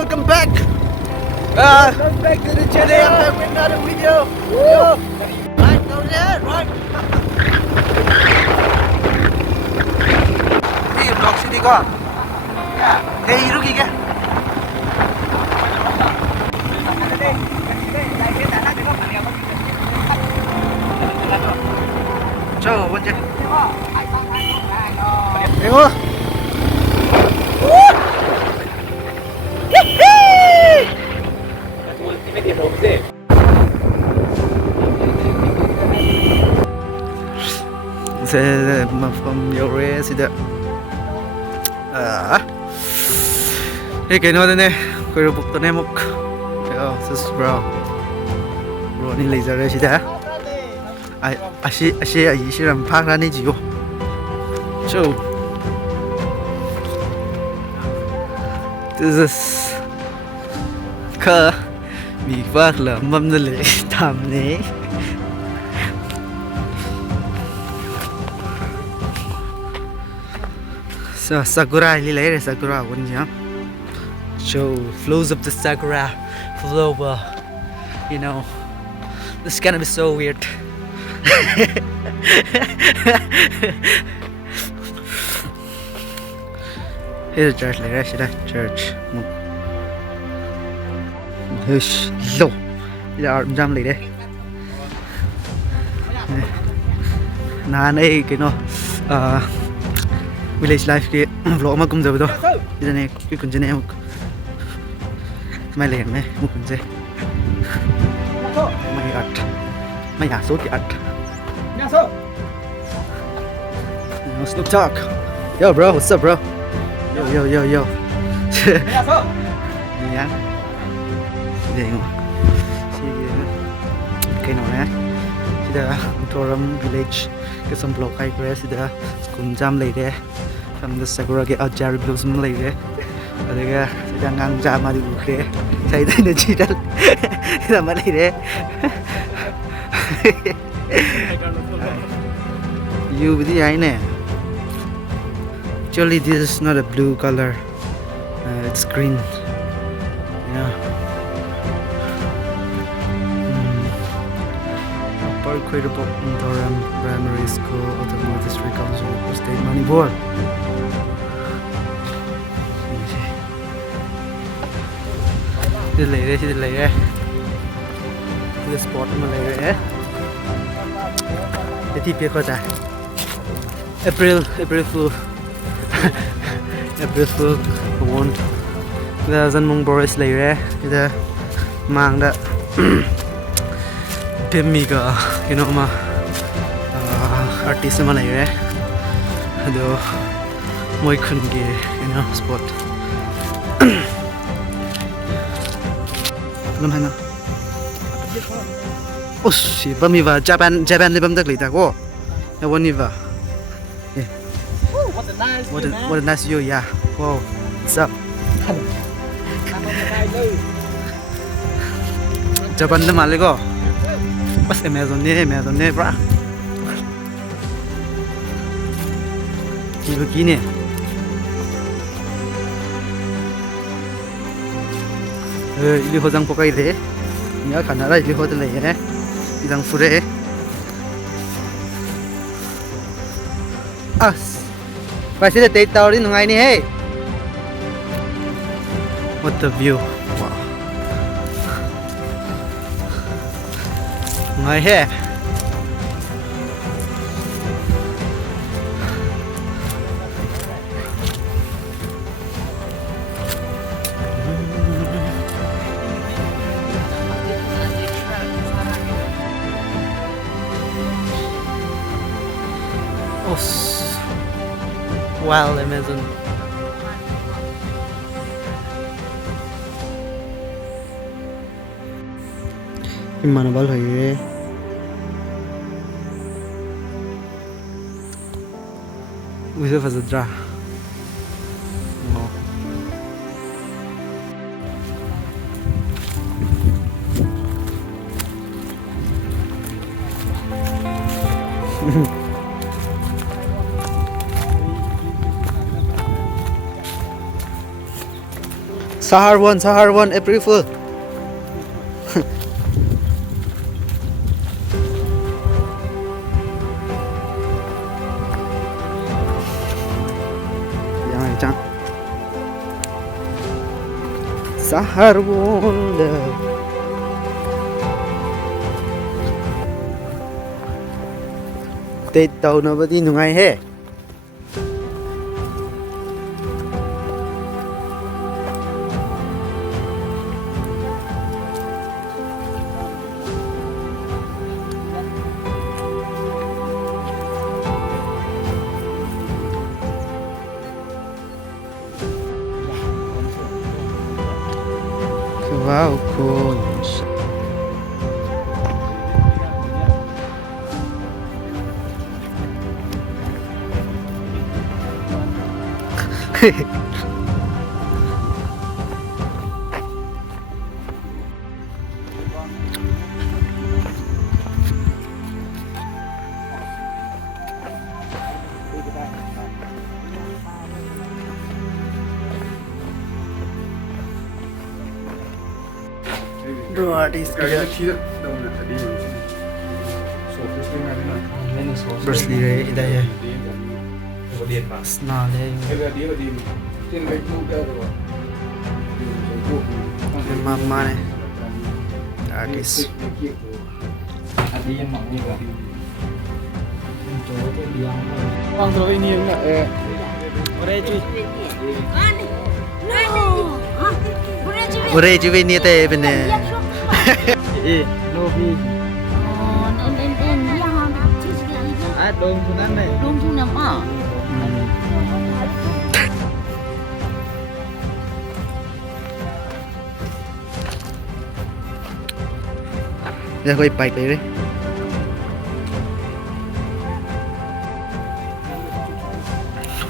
welcome back. Welcome back to the channel. Today I'm back with another video. Yo. Right, go there, right. Hey, vlog sini ko. Hey, rugi ke? Ciao, bonjour. Tengok. Saya from your race tidak. Hey, kena ada ni. Kau rupuk tu ni muk. Yo, sus bro. Bro ni laser race tidak. Asyik rampak lah ni jiwa. So, this is ke mikvah lah mamnele tamne. So sakura ini lah ya sakura bunyinya. So flows of the sakura flow, you know, this is gonna be so weird. Here's a church later, should I? Church. Hush, low. Giờ jam lại đây. Nãy này cái nó village life cái vlog mà cũng rồi đó. Giờ này cái con chân em mai liền này, một con dê. Mai art, mai nhà số cái art. Nhà số. Let's talk. Yo bro, what's up bro? Yo. Nhà số. Nhà. Đây ngồi. Cái nào nè? Sida Lungtoram village cái some block hay cái sida cùng jam lấy đấy. From the sakura cái cherry blossom lấy đấy. Ở đây cái sida ngang jam mà đi uống đấy. Thấy đây là gì đó? Làm gì đấy? You với cái này. Actually, this is not a blue color. It's green. You know. Incredible Lungtoram Primary School of the North District Council of State Manipur. This is the spot mà lấy đấy. Cái gì biết không ta? April Fool. April Fool. Won't. Cái dân mong Boris lấy đấy. Cái mang đó. Pemiga, you know ma artist ma lai re ado moi khun ge you know spot lam hana oh shi bamiva Japan le bam dak le ta ko ya woniva yeah what a nice view yeah wow what's up Japan le male ko Pas Amazon ni bra. Begini. Ini hodang pokai deh. Ini akan ada ini hodang lagi ya. Idang fure. Pasti ada tahu ni nungai ni hey. What the view. Ngay he. Wild Amazon. Gimana bal hai? Bisa fazadra. Sahar 1, April Fool. Jangan cang. Sahar 1. Tết tàu nó vẫn đi ngay hết. Wow, cool. What is that? Bruce Lee रे इधर है स्नाल है मामा ने artist Vâng rồi anh em lại ở đây chứ. Ure juve ni te bene Eh, no bi. Ah, dong sunan này. ra quay bike đấy.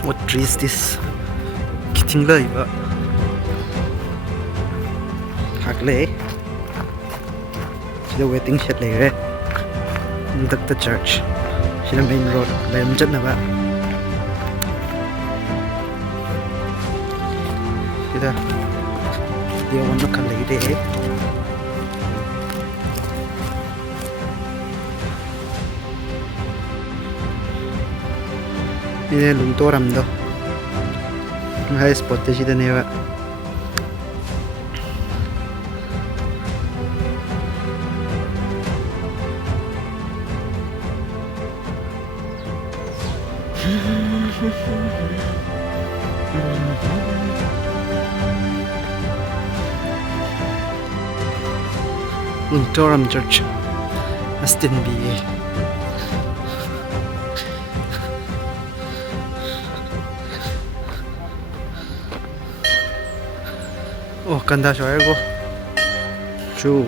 What tree is this? Kiting lời vợ. Hạc lễ. Chỉ là waiting shed lễ đấy. That's the church. Chỉ là main road. Lại em chất nào vợ. Chỉ là điều nó cần lấy đấy. Ini Lungtoram do. Hai spot di sini nih, Pak. Lungtoram Church. Astin bi. Oh, ganda siya ko. True.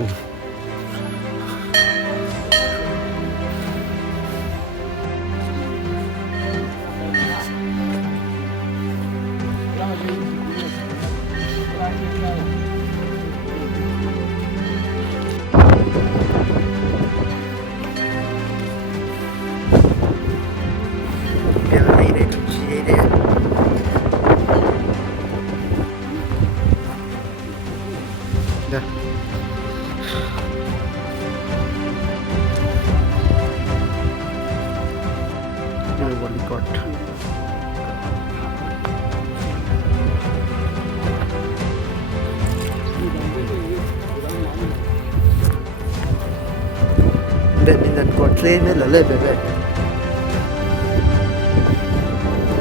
Dan court lane là lên về vậy.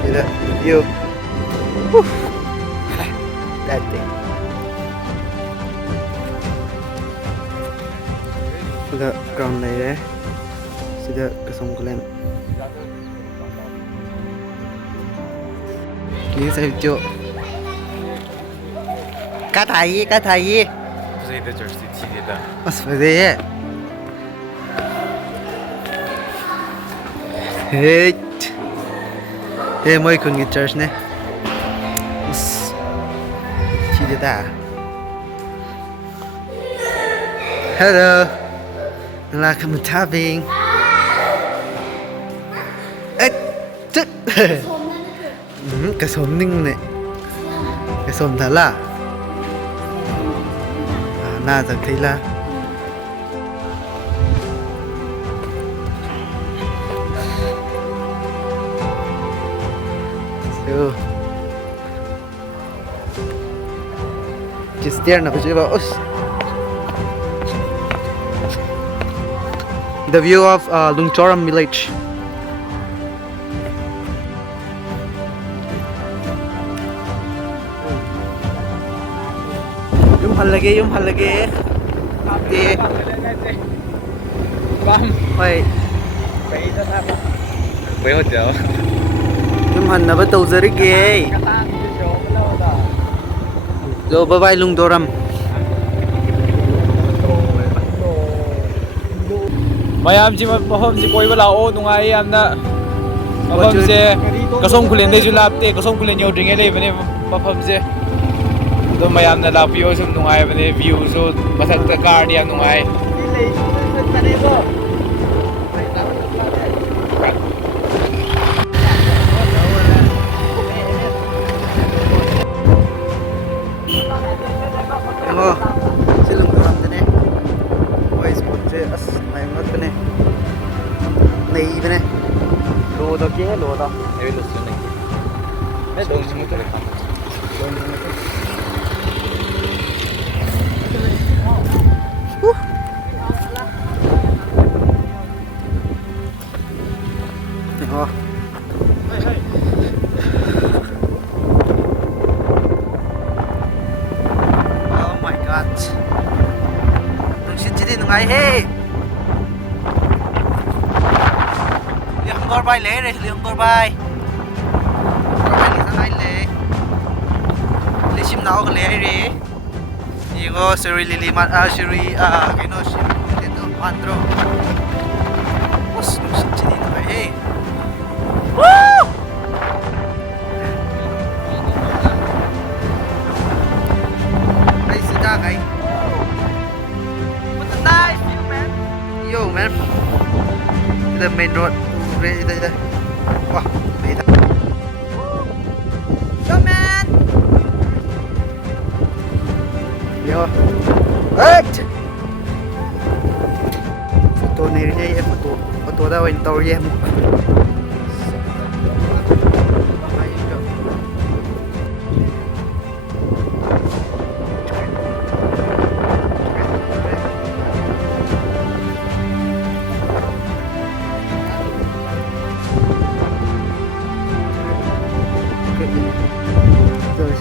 Vậy đó, yêu. That thing. Sudah ground này đấy. Sudah ke sông kalian. Kini saya hijau. Katai. Bây giờ church thì gì đó. Mas vậy. Hey, hey, moi kun gi church ne. Chi de da. Hello. La kam tapping. Chết. Cái xóm ninh này. Cái xóm thà là. na chẳng thấy là so just there na bây giờ the view of Lungtoram village. Yung halage di hoy Quay hột dẻo. yung han na ba tàu giờ ghê rồi bye bye Lungtoram. Mayam si mahom si Koy wala o nungai amna mahom se kasong kulen de julapte kasong kulen yo dringe le bane mahom se do mayam na lapio sum nungai bane view so masak ta car dia nungai Hello, si Lungtoram din eh. Boys, putse as may ngot din eh. Nay din eh. Lo da ke lo da. evi lo sunne me dong si motor ka Oh. Oh my god. Nungsit chidi nungai he. Liang gor bai le re, liang gor bai. Gor bai li sangai le. Li sim nao ka le re. Ingo siri lili mat siri kino sim dito mandro. Os nungsit chidi nungai he. Woo! Nice da guy. What a nice view, man. Yo, man. The main road. Đây. Wow, đây đó. Yo, man. Yo. Hey. Photo này đây, photo đâu anh tao em.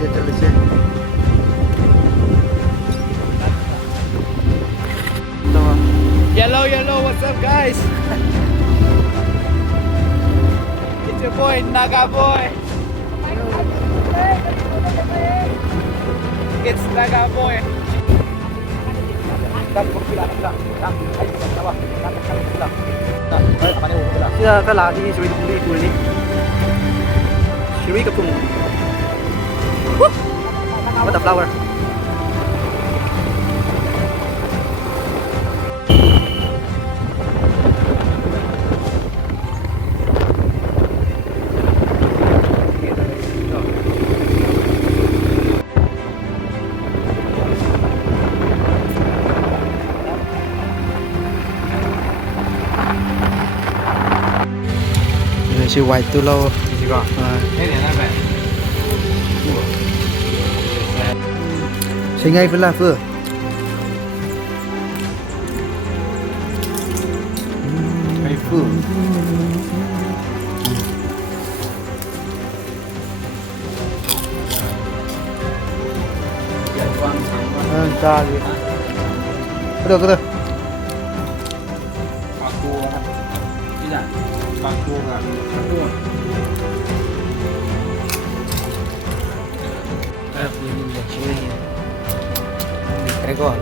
Terusnya. Yellow, what's up guys? It's your boy Naga boy. It's Naga boy. Sila ka lagi ni Sri Puli ni. Sri Kapung. What a flower. Ini si white tu lo. Juga. Ini nak apa? Sẽ ngay với là vừa. Ngay vừa. Cha đi. Cái được. Aku. Tidak. Aku kan. Eko,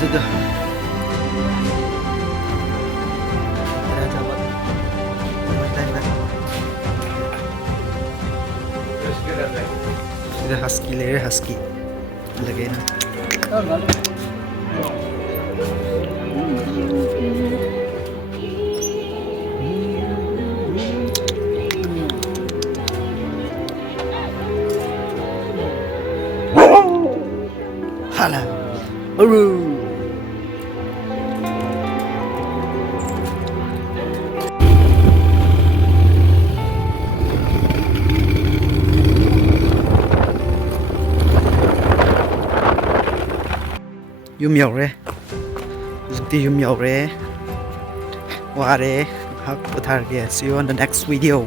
sudah. Sudah husky layer husky. Lagay na. hala uru yum yauре hujikti yum yauरे ware hak potharge see you on the next video